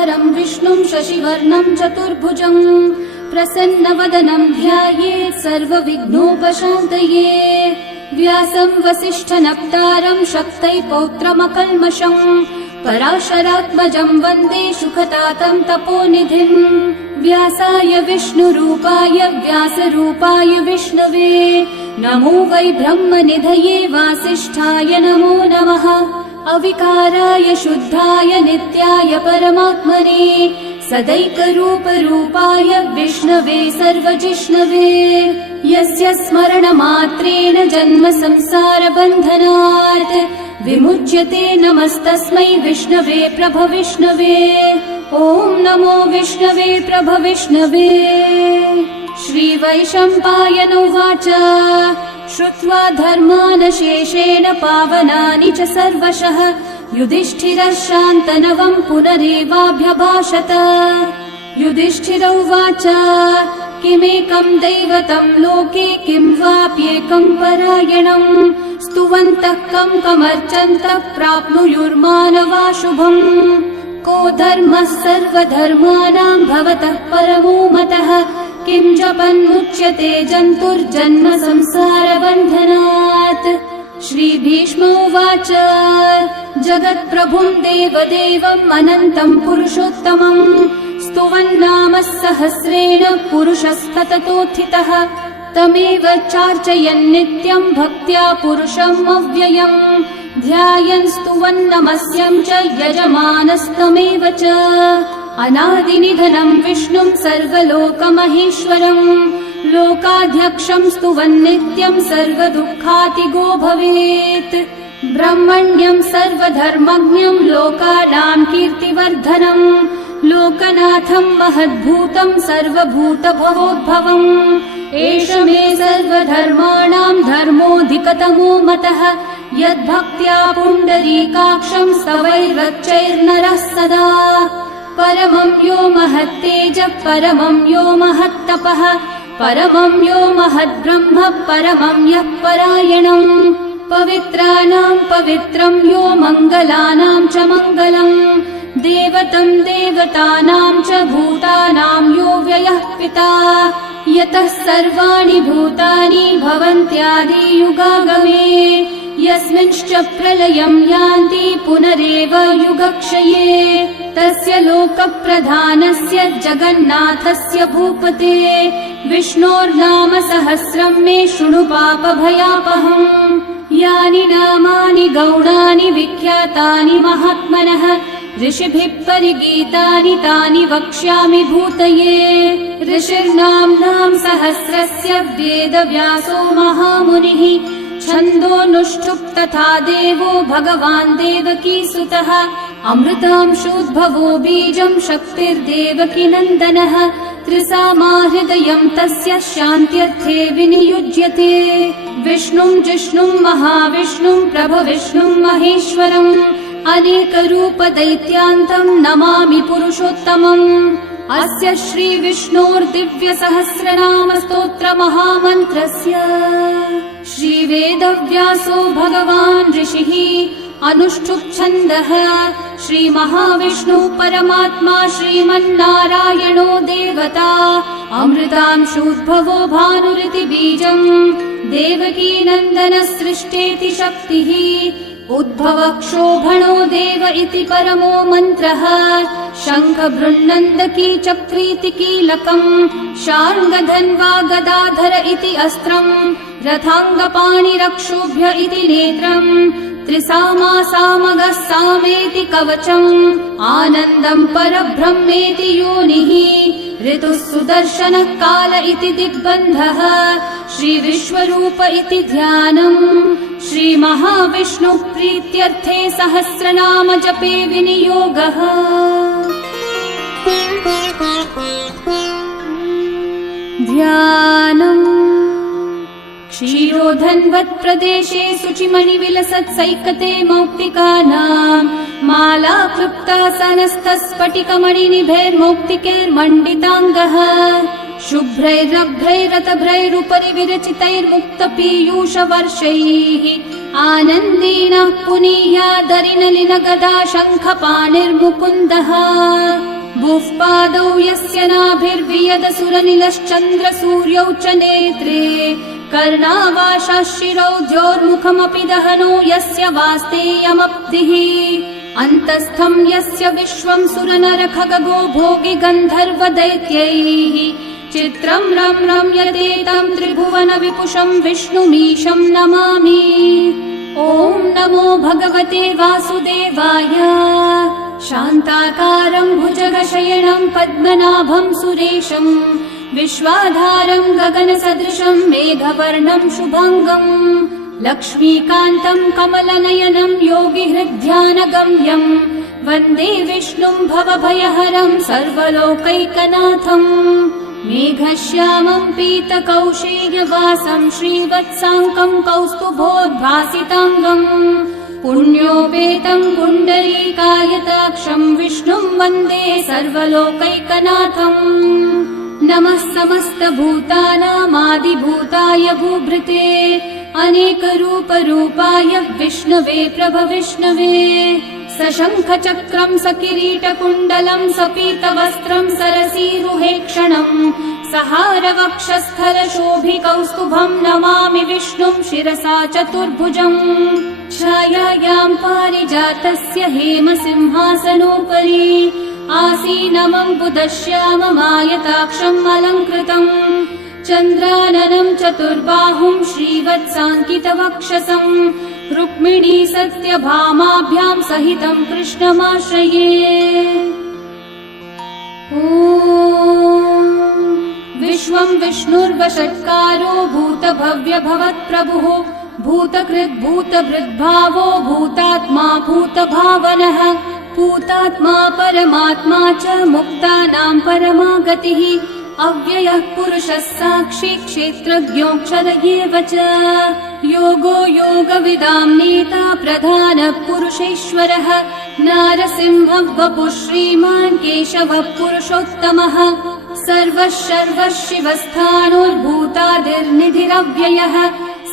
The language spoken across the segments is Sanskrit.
शुक्लाम्बरधरं विष्णुं शशिवर्णं चतुर्भुजं प्रसन्नवदनं ध्यायेत् सर्वविघ्नोपशान्तये। व्यासं वसिष्ठनप्तारं शक्तै पौत्रमकल्मषं पराशरात्मजं वन्दे सुखतातं तपोनिधिं। व्यासाय विष्णुरूपाय व्यासरूपाय विष्णवे नमो वै ब्रह्मनिधये वासिष्ठाय नमो नमः। अविकाराय शुद्धाय नित्याय परमात्मने सदैकरूपरूपाय विष्णवे सर्वजिष्णवे। यस्य स्मरणमात्रेण जन्म संसारबन्धनात् विमुच्यते नमस्तस्मै विष्णवे प्रभविष्णवे। ॐ नमो विष्णवे प्रभविष्णवे। श्रीवैशम्पायन उवाच श्रुत्वा धर्मानशेषेण पावनानि च सर्वशः युधिष्ठिरः शान्तनवं पुनरेवाभ्यभाषत। युधिष्ठिर उवाच किमेकं दैवतं लोके किं वाप्येकं परायणं स्तुवन्तः कमर्चन्तः प्राप्नुयुर्मानवा शुभम्। को धर्मः सर्वधर्माणां भवतः परमो मतः किं जपन्मुच्यते जन्तुर्जन्म संसारबन्धनात्। श्रीभीष्म उवाच जगत्प्रभुं देवदेवम् अनन्तं पुरुषोत्तमम् स्तुवन्नामः सहस्रेण पुरुषस्तततोत्थितः तमेव चार्चयन् नित्यं भक्त्या पुरुषम् अव्ययम् ध्यायन् स्तुवन्नमस्यं च यजमानस्तमेव च। अनादिनिधनं विष्णुं सर्वलोकमहेश्वरम् लोकाध्यक्षं स्तुवन्नित्यं सर्वदुःखातिगो भवेत्। ब्रह्मण्यं सर्वधर्मज्ञं लोकानां कीर्तिवर्धनम् लोकनाथं महद्भूतं सर्वभूतभवोद्भवम्। एष मे सर्वधर्माणां धर्मोऽधिकतमो मतः यद्भक्त्या पुण्डरीकाक्षं स्तवैर्रच्चैर्नरः सदा। परमं यो महत्तेजः परमं यो महत्तपः परमं यो महद्ब्रह्म परमं यः परायणम्। पवित्राणां पवित्रं यो मङ्गलानां च मङ्गलम् देवतं देवतानां च भूतानां यो व्ययः पिता यतः सर्वाणि भूतानि भवन्त्यादियुगागमे यस्मिंश्च प्रलयं यान्ति पुनरेव युगक्षये तस्य लोकप्रधानस्य जगन्नाथस्य भूपते विष्णोर्नाम सहस्रं मे शृणु पापभयापहम्। यानि नामानि गौणानि विख्यातानि महात्मनः ऋषिभिः परिगीतानि तानि वक्ष्यामि भूतये। ऋषिर्नाम्नां सहस्रस्य वेदव्यासो महामुनिः छन्दोऽनुष्ठुप् तथा देवो भगवान् देवकीसुतः अमृतांशोद्भवो बीजं शक्तिर्देवकी नन्दनः त्रिसामा हृदयं तस्य शान्त्यर्थे विनियुज्यते। विष्णुं जिष्णुं महाविष्णुं प्रभविष्णुं महेश्वरम् अनेकरूपदैत्यान्तं नमामि पुरुषोत्तमम्। अस्य श्रीविष्णोर्दिव्यसहस्रनामस्तोत्रमहामन्त्रस्य श्रीवेदव्यासो भगवान् ऋषिः अनुष्ठुप्छन्दः श्रीमहाविष्णुः परमात्मा श्रीमन्नारायणो देवता अमृतांशोद्भवो भानुरिति बीजम् देवकी नन्दनः सृष्टेति शक्तिः उद्भवक्षोभणो देव इति परमो मन्त्रः शङ्ख बृन्नन्दकी चक्रीति कीलकम् शार्ङ्गधन्वा गदाधर इति अस्त्रम् रथाङ्गपाणिरक्षोभ्य इति नेत्रम् त्रिसामा सामगः सामेति कवचम् आनन्दम् परब्रह्मेति योनिः ऋतुः सुदर्शनः काल इति दिग्बन्धः श्रीविश्वरूप इति ध्यानम् श्रीमहाविष्णुः प्रीत्यर्थे सहस्रनाम जपे विनियोगः। ध्यानम् क्षीरोधन्वत्प्रदेशे शुचिमणिविलसत्सैकते मौक्तिकानां माला क्लृप्तासनस्तस्फटिकमणिनिभैर्मौक्तिकैर्मण्डिताङ्गः शुभ्रैरभ्रैरतभ्रैरुपरि विरचितैर्मुक्तपीयूषवर्षैः आनन्देन पुनीयादरिनलिनगदा शङ्खपाणिर्मुकुन्दः भुःपादौ यस्य नाभिर्वियदसुरनिलश्चन्द्रसूर्यौ च नेत्रे कर्णावाशाः शिरौ द्योर्मुखमपि दहनो यस्य वास्तेयमब्धिः अन्तस्थं यस्य विश्वं सुरनरखगो भोगि गन्धर्वदैत्यैः चित्रं रम्यते तं त्रिभुवन विपुषं विष्णुमीशं नमामि। ॐ नमो भगवते वासुदेवाय। शान्ताकारं भुजगशयनं पद्मनाभं सुरेशं विश्वाधारं गगनसदृशं मेघवर्णं शुभाङ्गं लक्ष्मीकान्तं कमलनयनं योगिहृद्ध्यानगम्यं वन्दे विष्णुं भवभयहरं सर्वलोकैकनाथम्। मेघश्यामं पीतकौशेयवासं श्रीवत्साङ्कं कौस्तुभोद्भासिताङ्गं पुण्योपेतं पुण्डरीकायताक्षं विष्णुं वन्दे सर्वलोकैकनाथम्। नमः समस्तभूतानामादिभूताय भूभृते अनेकरूपरूपाय विष्णवे प्रभविष्णवे सशङ्खचक्रं सकिरीटकुण्डलं सपीतवस्त्रं सरसीरुहेक्षणं सहारवक्षस्थलशोभिकौस्तुभं नमामि विष्णुं शिरसा चतुर्भुजम्। छायायां पारिजातस्य हेमसिंहासनोपरि आसीनमम्बुदश्याममायताक्षम् अलङ्कृतम् चन्द्राननं चतुर्बाहुं श्रीवत्साङ्कितवक्षसं रुक्मिणी सत्यभामाभ्यां सहितं कृष्णमाश्रये। ॐ विश्वं विष्णुर्वषट्कारो भूतभव्यभवत्प्रभुः भूतकृद्भूतभृद्भावो भूतात्मा भूतभावनः भूतात्मा परमात्मा च मुक्तानां परमा गतिः अव्ययः पुरुषः साक्षी क्षेत्रज्ञोऽक्षर एव च योगो योगविदां नेता प्रधानः पुरुषेश्वरः नारसिंहः वपुः श्रीमान् केशवः पुरुषोत्तमः सर्वः शर्वः शिवस्थाणोर्भूतादिर्निधिरव्ययः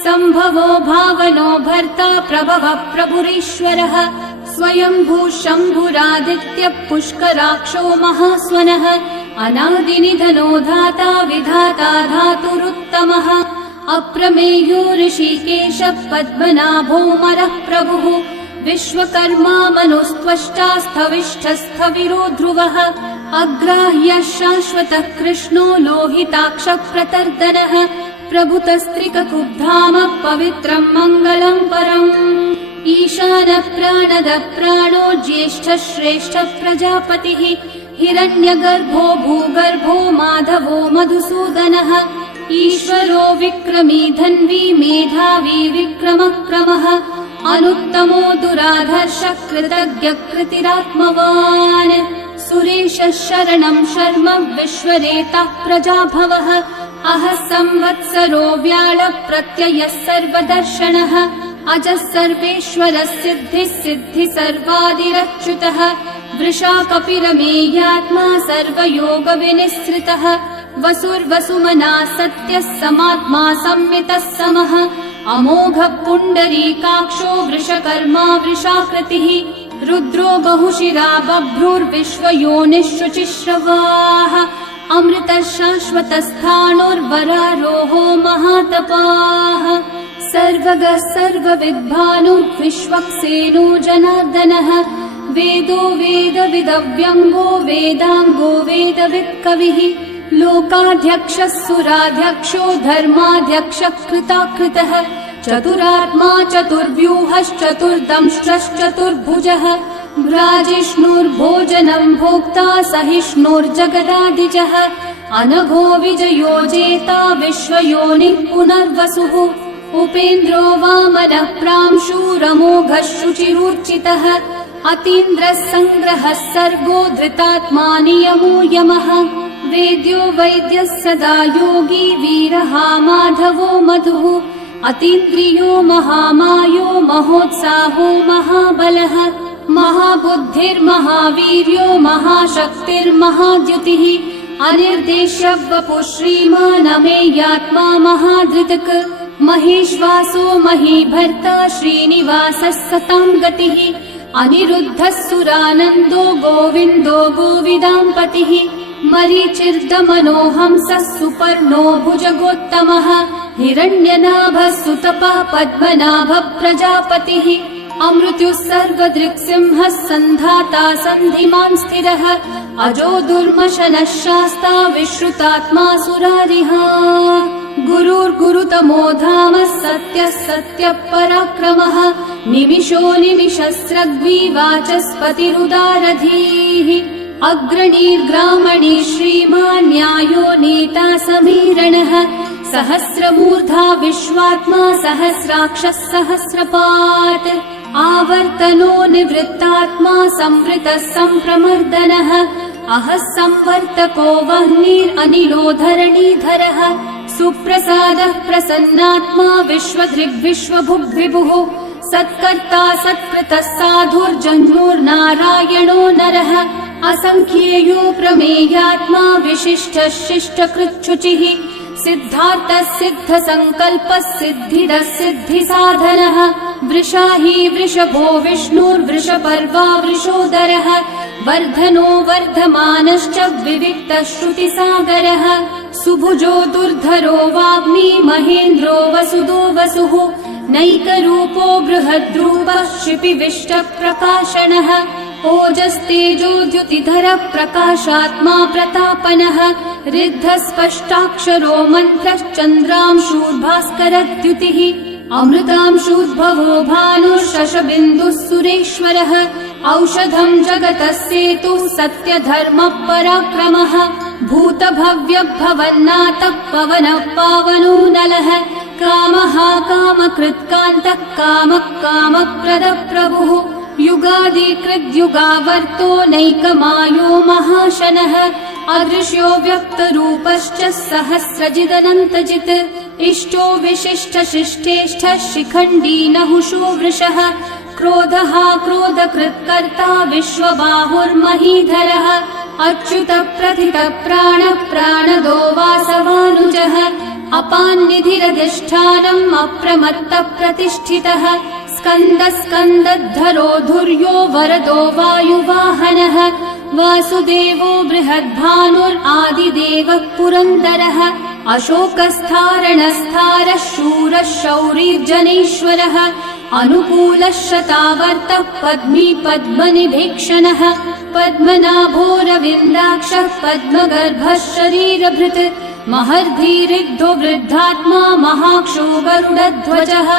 सम्भवो भावनो भर्ता प्रभवः प्रभुरीश्वरः स्वयंभू शम्भुरादित्यः पुष्कराक्षो महास्वनः अनादिनिधनो धाता विधाता धातुरुत्तमः अप्रमेयो ऋषिकेशः पद्मनाभोऽमरः प्रभुः विश्वकर्मा मनुस्त्वष्टा स्थविष्ठस्थविरो ध्रुवः अग्राह्यः शाश्वतः कृष्णो लोहिताक्षः प्रतर्दनः प्रभुतस्त्रिककुब्धामः पवित्रं मङ्गलं परम् ईशानः प्राणदः प्राणो ज्येष्ठः श्रेष्ठः प्रजापतिः हिरण्यगर्भो भूगर्भो माधवो मधुसूदनः ईश्वरो विक्रमी धन्वी मेधावी विक्रमक्रमः अनुत्तमो दुराधर्षः कृतज्ञः कृतिरात्मवान् सुरेशः शरणं शर्म विश्वरेतः प्रजाभवः अहः संवत्सरो व्याळः प्रत्ययः सर्वदर्शनः अजः सर्वेश्वरः सिद्धिः सिद्धिः सर्वादिरच्युतः वृषा कपिरमेयात्मा सर्वयोगविनिःसृतः वसुर्वसुमना सत्यः समात्मा संमितः समः अमोघः पुण्डरीकाक्षो वृषकर्मा वृषाकृतिः रुद्रो बहुशिरा बभ्रुर्विश्वयोनिः शुचिश्रवाः अमृतः शाश्वतस्थाणोर्वरारोहो महातपाः सर्वगः सर्वविद्भानुर्विश्वक्सेनो जनार्दनः वेदो वेदविदव्यङ्गो वेदाङ्गो वेदवित्कविः लोकाध्यक्षः सुराध्यक्षो धर्माध्यक्षः कृताकृतः चतुरात्मा चतुर्व्यूहश्चतुर्दंष्ट्रश्चतुर्भुजः भ्राजिष्णुर्भोजनं भोक्ता सहिष्णुर्जगदादिजः अनघो विजयो जेता विश्वयोनिः पुनर्वसुः उपेन्द्रो वामनः प्रांशुरमोघः शुचिरूर्चितः अतीन्द्रः सङ्ग्रहः सर्गो धृतात्मा नियमो यमः वेद्यो वैद्यः सदा योगी वीरः माधवो मधुः अतीन्द्रियो महामायो महोत्साहो महाबलः महाबुद्धिर्महावीर्यो महाशक्तिर्महाद्युतिः अनिर्देश्य वपुः श्रीमान् अमेयात्मा महाधृतक् महेश्वासो महीभर्ता श्रीनिवासः सतां गतिः अनिरुद्धः सुरानन्दो गोविन्दो गोविदाम्पतिः मरीचिर्दमनोहंसः सुपर्णो भुजगोत्तमः हिरण्यनाभः सुतपः पद्मनाभः प्रजापतिः अमृत्युः सर्वदृक्सिंहः सन्धाता सन्धिमान् स्थिरः अजो दुर्मशनः शास्ता विश्रुतात्मा सुरारिः गुरुर्गुरुतमो धामः सत्यः सत्यः पराक्रमः निमिषो निमिषस्रग्वी वाचस्पतिरुदारधीः अग्रणीर्ग्रामणी श्रीमान् न्यायो नेता समीरणः सहस्रमूर्धा विश्वात्मा सहस्राक्षः सहस्रपात् आवर्तनो निवृत्तात्मा संवृतः सम्प्रमर्दनः अहः संवर्तको वह्निरनिलो धरणीधरः सुप्रसादः प्रसन्नात्मा विश्वदृग्विश्वभुग्विभुः सत्कर्ता सत्कृतः साधुर्जह्नुर्नारायणो नरः असंख्येयो प्रमेयात्मा विशिष्टः शिष्टकृच्छुचिः सिद्धार्थः सिद्धसङ्कल्पः सिद्धिदः सिद्धिसाधनः वृषाही वृषभो विष्णुर्वृषपर्वा वृषोदरः वर्धनो वर्धमानश्च विविक्तः श्रुतिसागरः सुभुजो दुर्धरो वाग्मी महेन्द्रो वसुदो वसुः नैकरूपो बृहद्रूपः क्षिपिविष्टप्रकाशनः ओजस्तेजोद्युतिधरः प्रकाशात्मा प्रतापनः ऋद्धस्पष्टाक्षरो मन्त्रश्चन्द्रांशूर्भास्करद्युतिः अमृतांशूद्भवो भानुर्शशबिन्दुः सुरेश्वरः औषधं जगतः सेतुः सत्यधर्मः पराक्रमः भूतभव्यभवन्नाथः पवनः पावनो नलः कामः कामकृत्कान्तः कामः कामप्रदः प्रभुः युगादिकृद्युगावर्तो नैकमायो महाशनः अदृश्यो व्यक्तरूपश्च सहस्रजिदनन्तजित् इष्टो विशिष्टशिष्टेष्ठः शिखण्डी नहुषो वृषः क्रोधः क्रोधकृत्कर्ता विश्वबाहुर्महीधरः अच्युतः प्रथितः प्राणः प्राणदो वासवानुजः अपान्निधिरधिष्ठानम् अप्रमत्तः प्रतिष्ठितः स्कन्दः स्कन्दद्धरो धुर्यो वरदो वायुवाहनः वासुदेवो बृहद्भानुरादिदेवः पुरन्दरः अशोकस्थारणस्थारः शूरः शौरिर्जनेश्वरः अनुकूलः शतावर्तः पद्मी पद्मनिभीक्षणः पद्मनाभोरविन्दाक्षः पद्मगर्भः शरीरभृत् महर्धिरिग्धो वृद्धात्मा महाक्षो गरुडध्वजः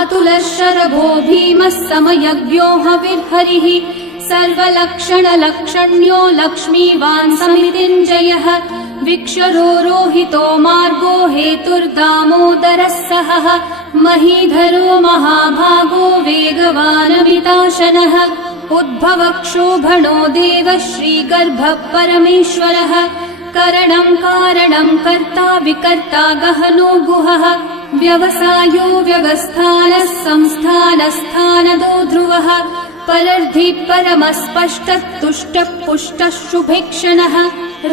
अतुलः शरभो भीमः समयज्ञो हविर्हरिः सर्वलक्षणलक्षण्यो लक्ष्मीवान् समितिञ्जयः विक्षरो रोहितो मार्गो हेतुर्दामोदरः सहः महीधरो महाभागो वेगवानमिताशनः उद्भवक्षोभणो देवः श्रीगर्भः परमेश्वरः करणं कारणं कर्ता विकर्ता गहनो गुहः व्यवसायो व्यवस्थानः संस्थानस्थानदो ध्रुवः परर्धि परमस्पष्टः तुष्टः पुष्टः शुभेक्षणः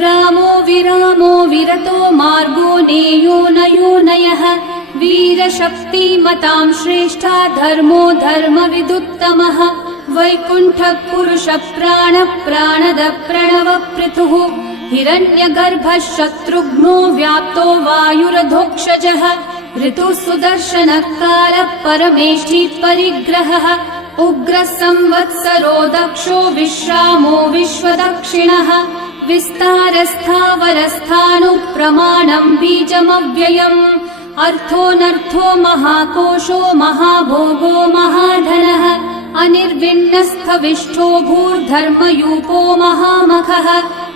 रामो विरामो विरतो मार्गो नेयो नयो नयः वीरशक्तिमतां श्रेष्ठा धर्मो धर्मविदुत्तमः वैकुण्ठः पुरुषः प्राणः प्राणदः प्रणवपृथुः हिरण्यगर्भः शत्रुघ्नो व्याप्तो वायुरधोक्षजः ऋतुः सुदर्शनः कालः परमेष्ठी परिग्रहः उग्रः संवत्सरो दक्षो विश्रामो विश्वदक्षिणः विस्तारस्थावरस्थाणुः प्रमाणं बीजमव्ययम् अर्थोऽनर्थो महाकोशो महाभोगो महाधनः अनिर्विण्णस्थविष्ठो भूर्धर्मयूपो महामखः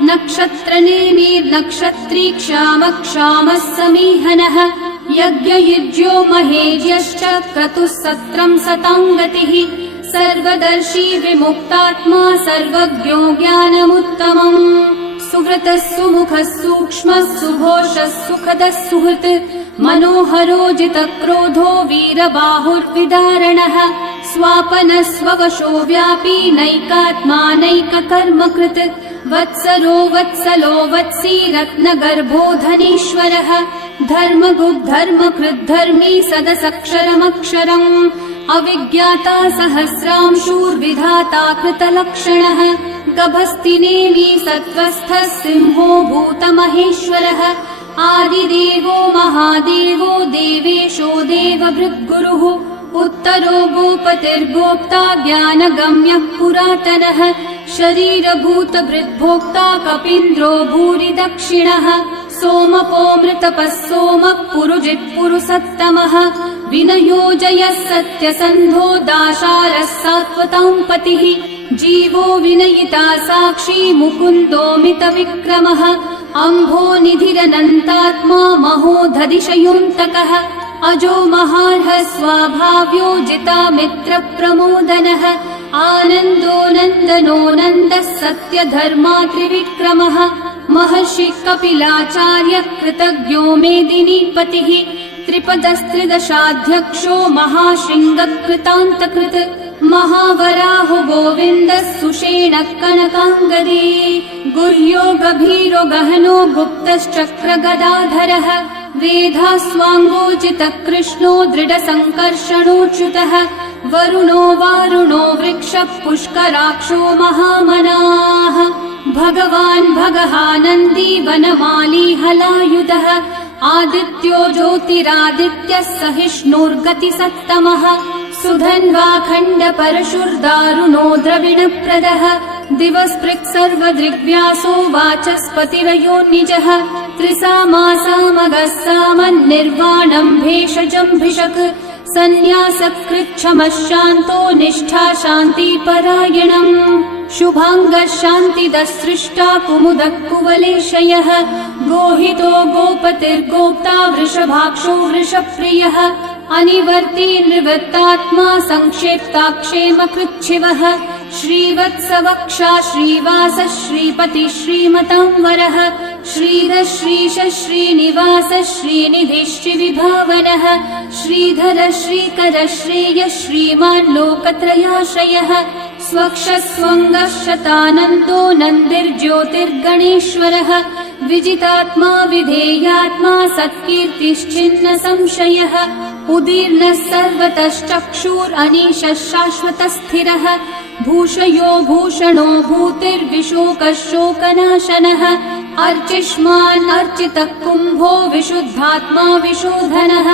नक्षत्रनेमिर्नक्षत्री क्षामः क्षामः समीहनः यज्ञयुज्यो महेज्यश्च क्रतुः सत्रं सताङ्गतिः सर्वदर्शी विमुक्तात्मा सर्वज्ञो ज्ञानमुत्तमम् सुव्रतः सुमुखः सूक्ष्मः सुघोषः सुखदः सुहृत् मनोहरो जितक्रोधो वीरबाहुर्विदारणः स्वापनः स्ववशो व्यापी नैकात्मा नैककर्मकृत् वत्सरो वत्सलो वत्सी रत्नगर्भो धनीश्वरः धर्मगुग्धर्मकृद्धर्मी सदसक्षरमक्षरम् अविज्ञाता सहस्रांशूर्विधाता कृतलक्षणः गभस्तिनेमि सत्त्वस्थः सिंहो भूतमहेश्वरः आदिदेवो महादेवो देवेशो देवभृद्गुरुः उत्तरो गोपतिर्गोप्ता ज्ञानगम्यः पुरातनः शरीरभूतभृद्भोक्ता कपीन्द्रो भूरि दक्षिणः सोमपोऽमृतपः सोमः पुरुजित्पुरुसत्तमः विनयोजयः सत्यसन्धो दाशारः सात्वतां पतिः जीवो विनयिता साक्षी मुकुन्दोऽमितविक्रमः अम्भोनिधिरनन्तात्मा महोदधिशयोऽन्तकः अजो महार्हः स्वाभाव्यो जितामित्रप्रमोदनः आनन्दो नन्दनो नन्दः सत्यधर्मा त्रिविक्रमः महर्षि कपिलाचार्य कृतज्ञो मेदिनीपतिः त्रिपदस्त्रिदशाध्यक्षो महाशृङ्गकृतान्तकृत् महावराहो गोविन्दः सुषेणः कनकाङ्गदे गुह्यो गभीरो गहनो गुप्तश्चक्रगदाधरः वेधास्वाङ्गोचितः कृष्णो दृढसङ्कर्षणोच्युतः वरुणो वारुणो वृक्षः पुष्कराक्षो महामनाः भगवान् भगहानन्दी वनमाली हलायुधः आदित्यो ज्योतिरादित्यः सहिष्णुर्गतिसत्तमः सुधन्वाखण्ड परशुर्दारुणो द्रविणप्रदः दिवस्पृक् सर्वदृग्व्यासो वाचस्पतिरयो निजः त्रिसामासामगः सामन्निर्वाणम् भेषजम्भिषक् सन्न्यासकृच्छमः शान्तो निष्ठा शान्तिपरायणम् शुभाङ्गः शान्तिदः सृष्टा कुमुदः कुवलेशयः गोहितो गोपतिर्गोप्ता वृषभाक्षो वृषप्रियः अनिवर्ती निवृत्तात्मा संक्षेप्ताक्षेमकृच्छिवः श्रीवत्सवक्षा श्रीवास श्रीपति श्रीमतांवरः श्रीधः श्रीश श्रीनिवास श्रीनिधि श्रीविभावनः श्रीधर श्रीकर श्रेयः श्रीमान् लोकत्रयाश्रयः स्वक्षस्वङ्गः शतानन्दो नन्दिर्ज्योतिर्गणेश्वरः विजितात्मा विधेयात्मा सत्कीर्तिश्चिन्न संशयः उदीर्णः सर्वतश्चक्षुरनीशः शाश्वतः स्थिरः भूषयो भूषणो भूतिर्विशोकः शोकनाशनः अर्चिष्मान् अर्चितः कुम्भो विशुद्धात्मा विशोधनः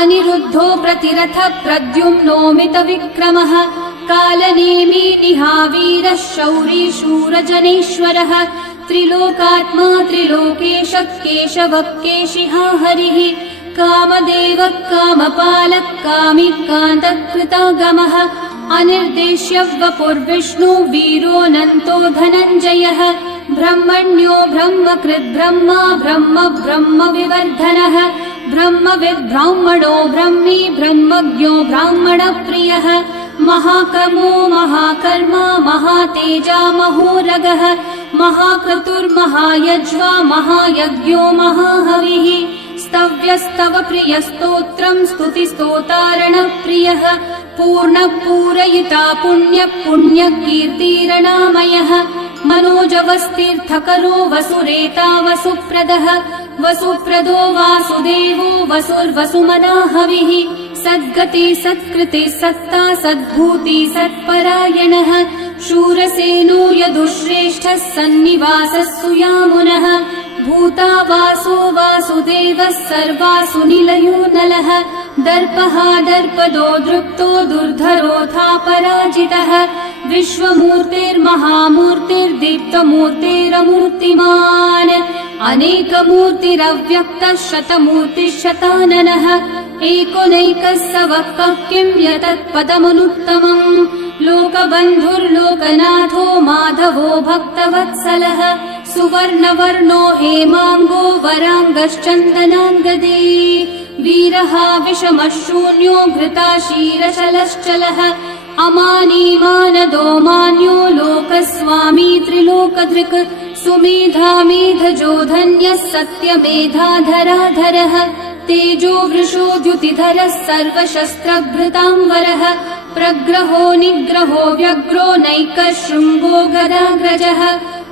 अनिरुद्धो प्रतिरथः प्रद्युम्नोमितविक्रमः कालनेमी निहावीरः शौरी शूरजनेश्वरः त्रिलोकात्मा त्रिलोकेशः केशवः केशिहा हरिः कामदेवः कामपालः कामी कान्तः कृतागमः अनिर्देश्य वपुर्विष्णु वीरोऽनन्तो धनञ्जयः ब्रह्मण्यो ब्रह्मकृद् ब्रह्मा ब्रह्म ब्रह्म विवर्धनः ब्रह्मविद् ब्राह्मणो ब्रह्मी ब्रह्मज्ञो ब्राह्मणप्रियः महाकर्मो महाकर्मा महातेजा महोरगः महाक्रतुर्महायज्वा महायज्ञो महाहविः स्तव्यस्तव प्रियस्तोत्रम् स्तुतिस्तोतारणप्रियः पूर्णः पूरयिता पुण्यः पुण्यकीर्तिरणामयः मनोजवस्तीर्थकरो वसुरेता वसुप्रदः वसुप्रदो वासुदेवो वसुर्वसुमनाहविः सद्गति सत्कृति सत्ता सद्भूति सत्परायणः शूरसेनो यदुश्रेष्ठः सन्निवासः सुयामुनः भूता वासो वासुदेवः सर्वासु निलयो नलः दर्पः दर्पदो दृप्तो दुर्धरोऽथा पराजितः विश्वमूर्तिर्महामूर्तिर्दीप्तमूर्तिरमूर्तिमान् अनेकमूर्तिरव्यक्तः शतमूर्तिः एकोनैकः स वः किं यतत्पदमनुत्तमम् लोकबन्धुर्लोकनाथो माधवो भक्तवत्सलः सुवर्णवर्णो हेमाङ्गो वराङ्गश्चन्दनाङ्गदे वीरः विषमः शून्यो घृताशीरशलश्चलः अमानी मानदो मान्यो लोकस्वामी त्रिलोकधृक् सुमेधा मेधजो धन्यः सत्यमेधाधराधरः तेजो वृषो द्युतिधरः सर्वशस्त्रभृताम्बरः प्रग्रहो निग्रहो व्यग्रो नैकः शृङ्गो गदाग्रजः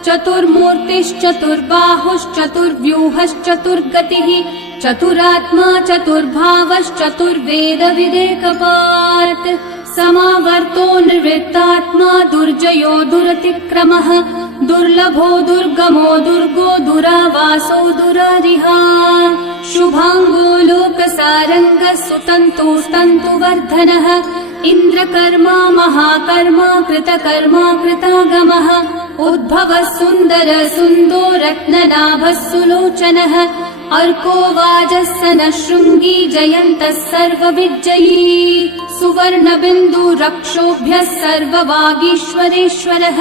चतुर्मूर्तिश्चतुर्बाहुश्चतुर्व्यूहश्चतुर्गतिः चतुरात्मा चतुर्भावश्चतुर्वेदविदेकपात् समावर्तो निर्वृत्तात्मा दुर्जयो दुरतिक्रमः दुर्लभो दुर्गमो दुर्गो दुरावासो दुरारिहा शुभांगो लोकसारंगः सुतन्तुस्तन्तुवर्धनः इन्द्रकर्मा महाकर्मा कृतकर्मा कृतागमः उद्भवः सुन्दर सुन्दो रत्ननाभः सुलोचनः अर्को वाजस्सनः शृङ्गी जयन्तः सर्वविज्जयी सुवर्णबिन्दु रक्षोभ्यः सर्ववागीश्वरेश्वरः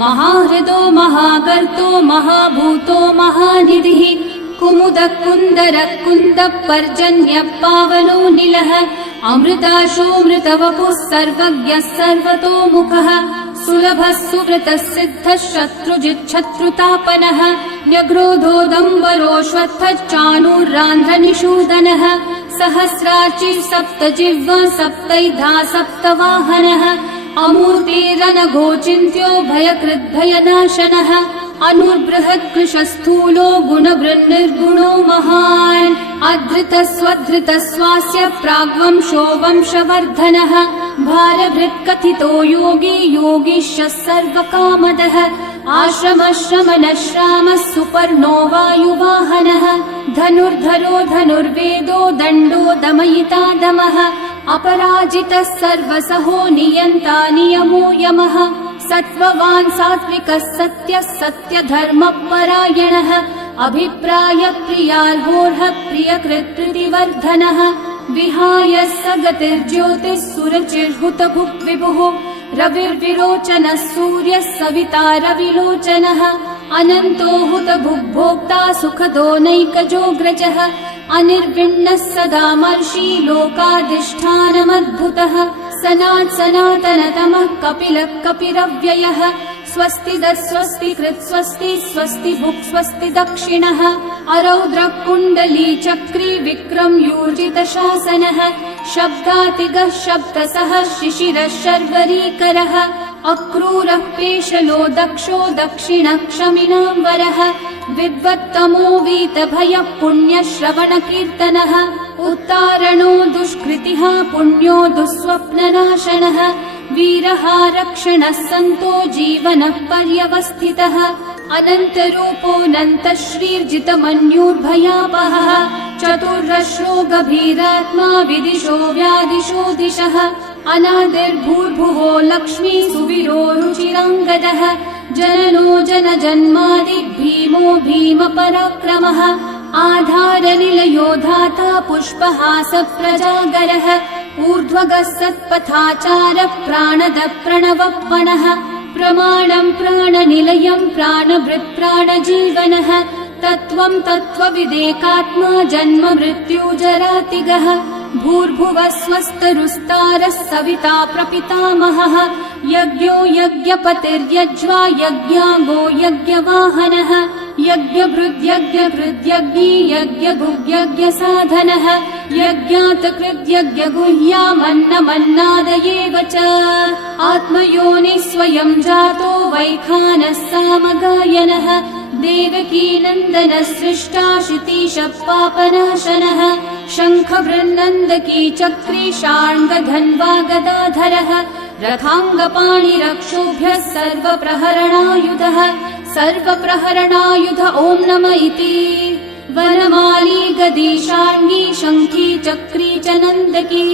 महाहृदो महागर्तो महाभूतो महानिधिः कुमुदः कुन्दरः कुन्दः पर्जन्यः पावनो निलः अमृताशोऽमृतवपुः सर्वज्ञः सर्वतोमुखः सुलभः सुव्रतः सिद्धः शत्रुजिच्छत्रुतापनः न्यग्रोधोदम्बरोऽश्वत्थश्चाणूरान्ध्रनिषूदनः सहस्रार्ची सप्तजिह्वा सप्तैधा सप्तवाहनः अमूर्तिरनघोचिन्त्यो भयकृद्भयनाशनः अनुर्बृहत्कृशस्थूलो गुणवृन्निर्गुणो महान् अधृतस्वधृतस्वास्य प्राग्वंशो वंशवर्धनः भारभृत्कथितो योगी योगीशः सर्वकामदः आश्रमश्रमणश्रामः सुपर्णो वायुवाहनः धनुर्धरो धनुर्वेदो दण्डो दमयिता दमः अपराजितः सर्वसहो नियन्ता नियमो यमः सत्त्ववान् सात्विकः सत्यः सत्यधर्मपरायणः अभिप्राय प्रियार्होर्हः प्रियकृत्कृतिवर्धनः विहाय स गतिर्ज्योतिः सुरचिर्हुतभुक् विभुः रविर्विरोचनः सूर्यः सविता रविलोचनः अनन्तो हुतभुग्भोक्ता सुखदो नैकजोऽग्रजः अनिर्विण्णः सदा मर्षि लोकाधिष्ठानमद्भुतः सनातनतमः कपिलः कपिरव्ययः स्वस्तिदः स्वस्तिकृत् स्वस्ति स्वस्ति भुक् स्वस्ति दक्षिणः अरौद्रः कुण्डली चक्री विक्रमयूर्जितशासनः शब्दातिगः शब्दसः शिशिरः शर्वरीकरः अक्रूरः पेशलो दक्षो दक्षिणः क्षमिनाम्बरः विद्वत्तमो वीतभयः पुण्यश्रवणकीर्तनः उत्तारणो दुष्कृतिः पुण्यो दुःस्वप्ननाशनः वीरः रक्षणः सन्तो जीवनः पर्यवस्थितः अनन्तरूपोऽनन्तः श्रीर्जितमन्युर्भयापहः चतुर्रश्रो गभीरात्मा विदिशो व्यादिशो दिशः अनादिर्भूर्भुवो लक्ष्मी सुवीरो रुचिराङ्गदः जननो जनजन्मादि भीमो भीमपराक्रमः आधारनिलयो धाता पुष्पहास प्रजागरः ऊर्ध्वगः सत्पथाचारः प्राणदः प्रणवपणः प्रमाणं प्राणनिलयं प्राणभृत् प्राणजीवनः तत्त्वं तत्त्वविदेकात्मा जन्म मृत्युजरातिगः भूर्भुवः स्वस्तरुस्तारः सविता प्रपितामहः यज्ञो यज्ञपतिर्यज्वा यज्ञाङ्गो यज्ञवाहनः यज्ञभृद्यज्ञकृद्यज्ञी यज्ञभुग्यज्ञसाधनः यज्ञातकृद्यज्ञगुह्यामन्नमन्नादयेव च आत्मयोनिः स्वयं जातो वैखानः सामगायनः देवकीनन्दनः सृष्टा शितीशः पापनाशनः शङ्खवृन्नन्दकी चक्री शार्ङ्गधन्वा गदाधरः रथाङ्गपाणिरक्षोभ्यः सर्वप्रहरणायुधः सर्वप्रहरणायुध ॐ नम इति वनमाली गदी शार्ङ्गी शङ्खी चक्री च नन्दकी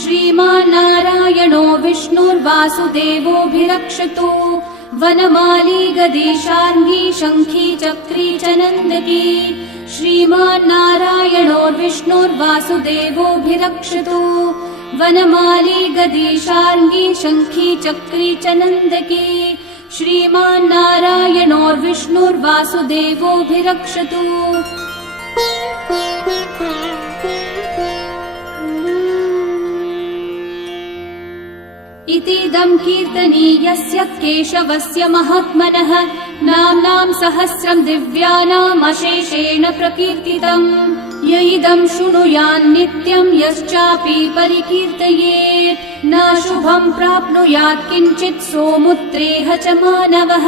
श्रीमान्नारायणो विष्णुर्वासुदेवोऽभिरक्षतु वनमाली गदी शार्ङ्गी शङ्खी चक्री च नन्दकी श्रीमान्नारायणो विष्णुर्वासुदेवोऽभिरक्षतु वनमाली गदी शार्ङ्गी शङ्खी चक्री च नन्दकी श्रीमान्नारायणो विष्णुर्वासुदेवोऽभिरक्षतु इतीदं कीर्तनीयस्य केशवस्य महात्मनः नाम्नां सहस्रं दिव्यानाम् अशेषेण प्रकीर्तितम् य इदं शृणुयान् नित्यं यश्चापि परिकीर्तयेत् नाशुभं प्राप्नुयात् किञ्चित् सोमुत्रेह च मानवः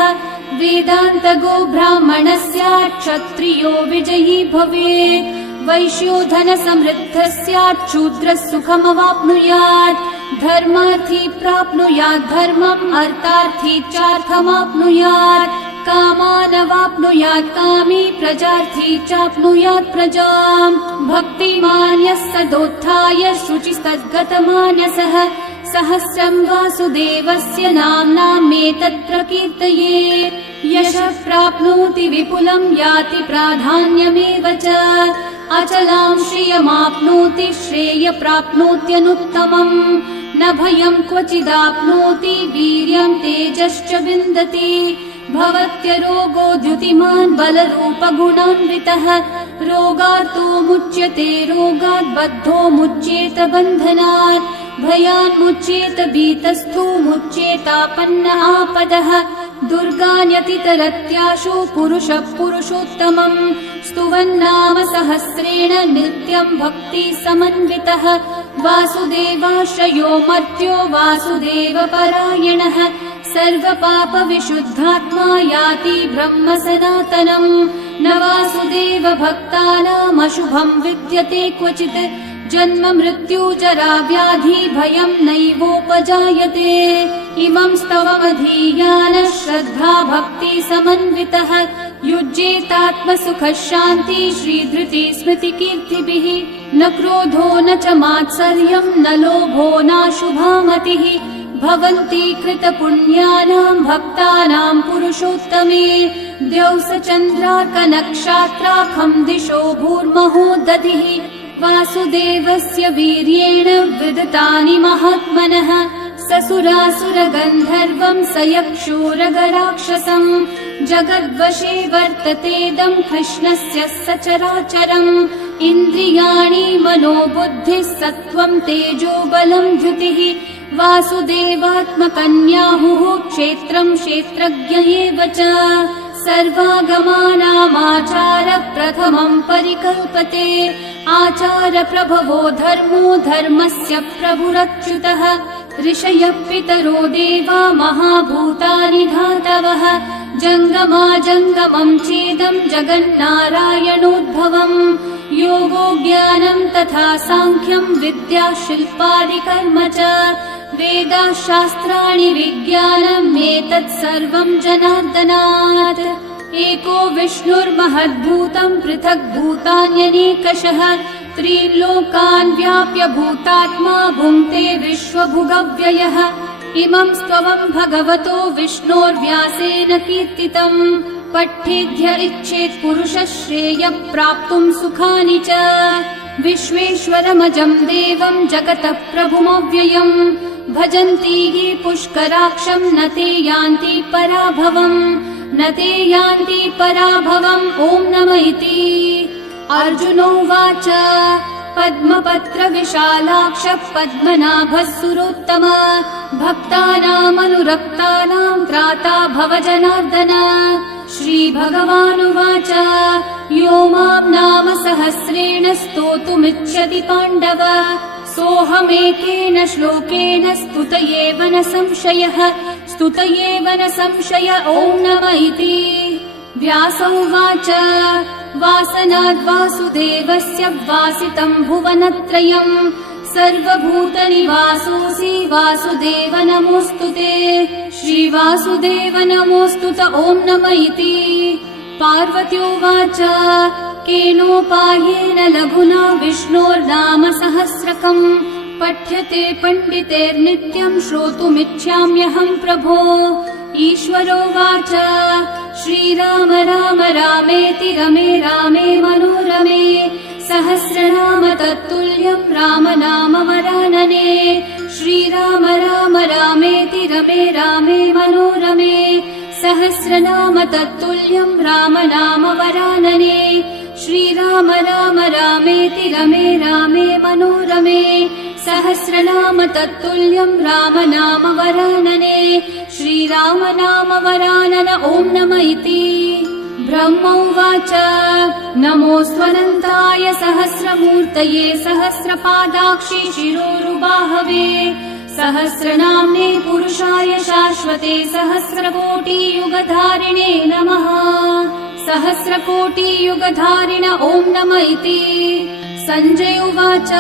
वेदान्तगो ब्राह्मणः स्यात् क्षत्रियो विजयी भवेत् वैश्यो धन समृद्धः स्यात्, शूद्रः सुखमवाप्नुयात्, धर्मार्थी प्राप्नुयात् धर्मम्, अर्थार्थी चार्थमाप्नुयात्, कामानवाप्नुयात् कामी, प्रजार्थी चाप्नुयात् प्रजाम्। भक्तिमान् यः सदोत्थाय शुचिस्तद्गतमानसः, सहस्रम् वासुदेवस्य नाम्नामेतत् प्रकीर्तये। यशः प्राप्नोति विपुलम्, याति प्राधान्यमेव च, अचलां श्रियमाप्नोति, श्रेय प्राप्नोत्यनुत्तमम्। न भयम् क्वचिदाप्नोति, वीर्यम् तेजश्च विन्दति। भवत्यरोगो द्युतिमान् बलरूपगुणान्वितः, रोगार्तो मुच्यते रोगात्, बद्धो मुच्येत बन्धनात्, भयान्मुच्येत भीतस्थो मुच्येतापन्न आपदः। दुर्गान्यतितरत्याशु पुरुषः पुरुषोत्तमम्, स्तुवन्नाम सहस्रेण नित्यम् भक्ति समन्वितः। वासुदेवाश्रयो मर्त्यो वासुदेवपरायणः, सर्वपापविशुद्धात्मा याति ब्रह्म सनातनम्। न वासुदेव भक्तानामशुभम् विद्यते क्वचित्, जन्म मृत्यु जरा व्याधि भयम् नैवोपजायते। इमं स्तवमधीयानः श्रद्धा भक्ति समन्वितः, युज्येतात्मसुखः शान्ति श्रीधृति स्मृति कीर्तिभिः। न क्रोधो न च मात्सर्यम्, न लोभो नाशुभामतिः, भवन्ति कृतपुण्यानाम् भक्तानाम् पुरुषोत्तमे। द्यौस चन्द्रार्कनक्षत्राखम् दिशो भूर्महोदधिः, वासुदेवस्य वीर्येण विदतानि महात्मनः। ससुरासुरगन्धर्वम् स यक्षोरगराक्षसम्, जगद्वशे वर्ततेदम् कृष्णस्य सचराचरम्। इन्द्रियाणि मनोबुद्धिः सत्त्वम् तेजो बलम् द्युतिः, वासुदेवात्मकन्याहुः क्षेत्रम् क्षेत्रज्ञ एव च। सर्वागमानामाचार प्रथमम् परिकल्पते, आचार प्रभवो धर्मो धर्मस्य प्रभुरच्युतः। ऋषयः पितरो देवा महाभूतानि धातवः, जङ्गमा जङ्गमम् चेदम् जगन्नारायणोद्भवम्। योगो ज्ञानम् तथा साङ्ख्यम् विद्या शिल्पादिकर्म च, वेदाः शास्त्राणि विज्ञानम् एतत् सर्वम् जनार्दनात्। एको विष्णुर्महद्भूतम् पृथक् भूतान्यनेकशः, त्रीन् लोकान् व्याप्य भूतात्मा भुङ्क्ते विश्वभुगव्ययः। इमं स्तवम् भगवतो विष्णोर्व्यासेन कीर्तितम्, पठेद्य इच्छेत् पुरुषः श्रेयः प्राप्तुम् सुखानि च। विश्वेश्वरमजम् देवम् जगतः प्रभुमव्ययम्, भजन्ति ये पुष्कराक्षम् न ते यान्ति पराभवम्, न ते यान्ति पराभवम्। ॐ नमः इति। अर्जुनोवाच पद्मपत्र विशालाक्षः पद्मनाभः सुरोत्तम, भक्तानामनुरक्तानाम् त्राता भव जनार्दन। श्रीभगवानुवाच यो माम् नाम सहस्रेण स्तोतुमिच्छति पाण्डव, सोऽहमेकेन श्लोकेन स्तुत एव न संशयः, स्तुत एव न संशय। ॐ नमः इति। व्यास उवाच वासनाद्वासुदेवस्य वासितम् भुवनत्रयम्, सर्वभूतनिवासोऽसि वासुदेव नमोऽस्तु ते। श्रीवासुदेव नमोऽस्तु त। ॐ नमः इति। पार्वत्योवाच केनोपायेन लघुना विष्णोर्नाम सहस्रकम्, पठ्यते पण्डितेर्नित्यम् श्रोतुमिच्छाम्यहम् प्रभो। ईश्वरोवाच श्रीराम राम रामेति रमे रामे मनोरमे, सहस्रनाम तत्तुल्यम् राम नाम वरानने। श्रीराम राम रामेति रमे रामे मनोरमे, सहस्रनाम तत्तुल्यम् राम नाम वरानने। श्रीराम राम रामेति रमे रामे मनोरमे, सहस्रनाम तत्तुल्यम् राम नाम वरानने। श्रीराम नाम वरानन। ॐ नमः इति। ब्रह्म उवाच नमोऽस्त्वनन्ताय सहस्रमूर्तये, सहस्रपादाक्षि शिरोरुबाहवे, सहस्रनाम्ने पुरुषाय शाश्वते, सहस्रकोटियुगधारिणे नमः। सहस्रकोटियुगधारिण ॐ नम इति। सञ्जय उवाच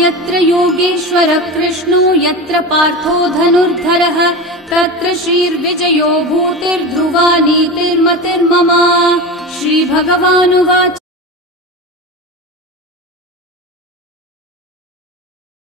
यत्र योगेश्वर कृष्णो यत्र पार्थो धनुर्धरः तत्र श्रीर्विजयो भूतिर्ध्रुवा नीतिर्मतिर्मम। श्रीभगवानुवाच